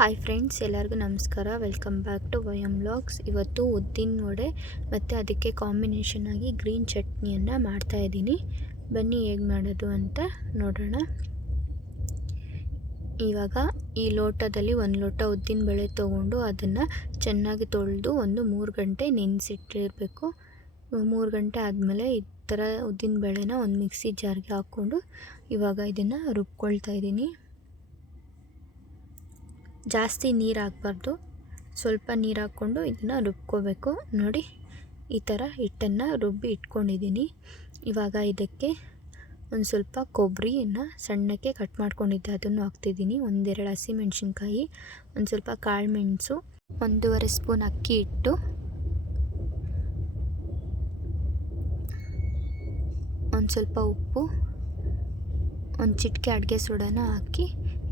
Hi friends, ಎಲ್ಲರಿಗೂ ನಮಸ್ಕಾರ. Welcome back to ವಯಂ ವ್ಲಾಗ್ಸ್. ಇವತ್ತು ಉದ್ದಿನ ವಡೆ ಮತ್ತು ಅದಕ್ಕೆ ಕಾಂಬಿನೇಷನ್ ಆಗಿ ಗ್ರೀನ್ ಚಟ್ನಿಯನ್ನು ಮಾಡ್ತಾಯಿದ್ದೀನಿ. ಬನ್ನಿ ಹೇಗೆ ಮಾಡೋದು ಅಂತ ನೋಡೋಣ. ಇವಾಗ ಈ ಲೋಟದಲ್ಲಿ 1 ಲೋಟ ಉದ್ದಿನ ಬೇಳೆ ತೊಗೊಂಡು ಅದನ್ನು ಚೆನ್ನಾಗಿ ತೊಳೆದು ಒಂದು 3 ಗಂಟೆ ನೆನೆಸಿಟ್ಟಿರಬೇಕು. 3 ಗಂಟೆ ಆದಮೇಲೆ ಈ ಥರ ಉದ್ದಿನ ಬೇಳೆನ ಒಂದು ಮಿಕ್ಸಿ ಜಾರ್ಗೆ ಹಾಕ್ಕೊಂಡು ಇವಾಗ ಇದನ್ನು ರುಬ್ಕೊಳ್ತಾ ಇದ್ದೀನಿ. ಜಾಸ್ತಿ ನೀರು ಹಾಕಬಾರ್ದು, ಸ್ವಲ್ಪ ನೀರು ಹಾಕ್ಕೊಂಡು ಇದನ್ನು ರುಬ್ಕೋಬೇಕು. ನೋಡಿ, ಈ ಥರ ಹಿಟ್ಟನ್ನು ರುಬ್ಬಿ ಇಟ್ಕೊಂಡಿದ್ದೀನಿ. ಇವಾಗ ಇದಕ್ಕೆ ಒಂದು ಸ್ವಲ್ಪ ಕೊಬ್ಬರಿಯನ್ನು ಸಣ್ಣಕ್ಕೆ ಕಟ್ ಮಾಡ್ಕೊಂಡಿದ್ದೆ, ಅದನ್ನು ಹಾಕ್ತಿದ್ದೀನಿ. 1-2 ಹಸಿಮೆಣ್ಸಿನ್ಕಾಯಿ, ಒಂದು ಸ್ವಲ್ಪ ಕಾಳು ಮೆಣಸು, 1.5 ಸ್ಪೂನ್ ಅಕ್ಕಿ ಹಿಟ್ಟು, ಒಂದು ಸ್ವಲ್ಪ ಉಪ್ಪು, ಒಂದು ಚಿಟಿಕೆ ಅಡುಗೆ ಸೋಡಾನ ಹಾಕಿ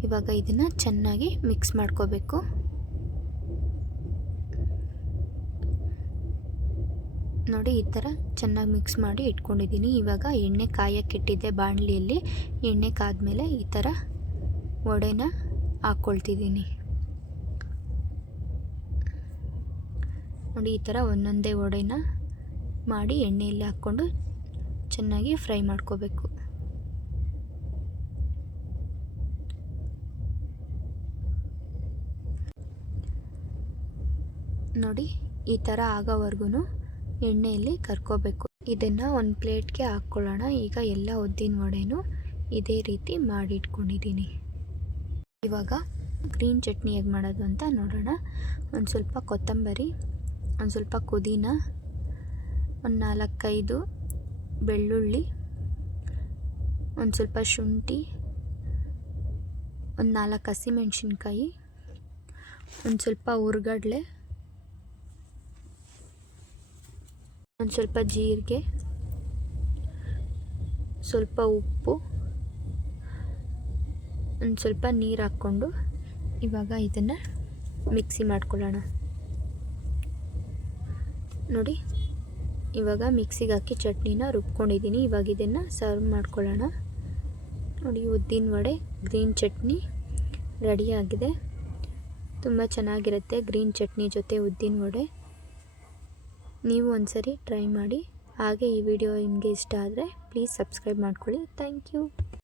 ಇವಾಗ ಇದನ್ನು ಚೆನ್ನಾಗಿ ಮಿಕ್ಸ್ ಮಾಡ್ಕೋಬೇಕು. ನೋಡಿ, ಈ ಥರ ಚೆನ್ನಾಗಿ ಮಿಕ್ಸ್ ಮಾಡಿ ಇಟ್ಕೊಂಡಿದ್ದೀನಿ. ಇವಾಗ ಎಣ್ಣೆ ಕಾಯಕ್ಕಿಟ್ಟಿದ್ದೆ ಬಾಣಲಿಯಲ್ಲಿ. ಎಣ್ಣೆ ಕಾದ್ಮೇಲೆ ಈ ಥರ ವಡೆನ ಹಾಕ್ಕೊಳ್ತಿದ್ದೀನಿ. ನೋಡಿ, ಈ ಥರ ಒಂದೊಂದೇ ವಡೆನ ಮಾಡಿ ಎಣ್ಣೆಯಲ್ಲಿ ಹಾಕ್ಕೊಂಡು ಚೆನ್ನಾಗಿ ಫ್ರೈ ಮಾಡ್ಕೋಬೇಕು. ನೋಡಿ, ಈ ಥರ ಆಗೋವರೆಗೂ ಎಣ್ಣೆಯಲ್ಲಿ ಕರ್ಕೋಬೇಕು. ಇದನ್ನು ಒಂದು ಪ್ಲೇಟ್ಗೆ ಹಾಕ್ಕೊಳ್ಳೋಣ. ಈಗ ಎಲ್ಲ ಉದ್ದಿನ ವಡೆನೂ ಇದೇ ರೀತಿ ಮಾಡಿ ಇಟ್ಕೊಂಡಿದ್ದೀನಿ. ಇವಾಗ ಗ್ರೀನ್ ಚಟ್ನಿ ಹೇಗೆ ಮಾಡೋದು ಅಂತ ನೋಡೋಣ. ಒಂದು ಸ್ವಲ್ಪ ಕೊತ್ತಂಬರಿ, ಒಂದು ಸ್ವಲ್ಪ ಪುದೀನ, ಒಂದು 4-5 ಬೆಳ್ಳುಳ್ಳಿ, ಒಂದು ಸ್ವಲ್ಪ ಶುಂಠಿ, ಒಂದು 4 ಹಸಿಮೆಣ್ಸಿನ್ಕಾಯಿ, ಒಂದು ಸ್ವಲ್ಪ ಹುರ್ಗಡ್ಲೆ, ಒಂದು ಸ್ವಲ್ಪ ಜೀರಿಗೆ, ಸ್ವಲ್ಪ ಉಪ್ಪು, ಒಂದು ಸ್ವಲ್ಪ ನೀರು ಹಾಕ್ಕೊಂಡು ಇವಾಗ ಇದನ್ನು ಮಿಕ್ಸಿ ಮಾಡ್ಕೊಳ್ಳೋಣ. ನೋಡಿ, ಇವಾಗ ಮಿಕ್ಸಿಗೆ ಹಾಕಿ ಚಟ್ನಿನ ರುಬ್ಕೊಂಡಿದ್ದೀನಿ. ಇವಾಗ ಇದನ್ನು ಸರ್ವ್ ಮಾಡ್ಕೊಳ್ಳೋಣ. ನೋಡಿ, ಉದ್ದಿನ ವಡೆ ಗ್ರೀನ್ ಚಟ್ನಿ ರೆಡಿಯಾಗಿದೆ. ತುಂಬ ಚೆನ್ನಾಗಿರುತ್ತೆ ಗ್ರೀನ್ ಚಟ್ನಿ ಜೊತೆ ಉದ್ದಿನ ವಡೆ. ನೀವು ಒಂದ್ಸರಿ ಟ್ರೈ ಮಾಡಿ. ಹಾಗೆ ಈ ವಿಡಿಯೋ ನಿಮಗೆ ಇಷ್ಟ ಆದರೆ ಪ್ಲೀಸ್ ಸಬ್ಸ್ಕ್ರೈಬ್ ಮಾಡ್ಕೊಳ್ಳಿ. Thank you.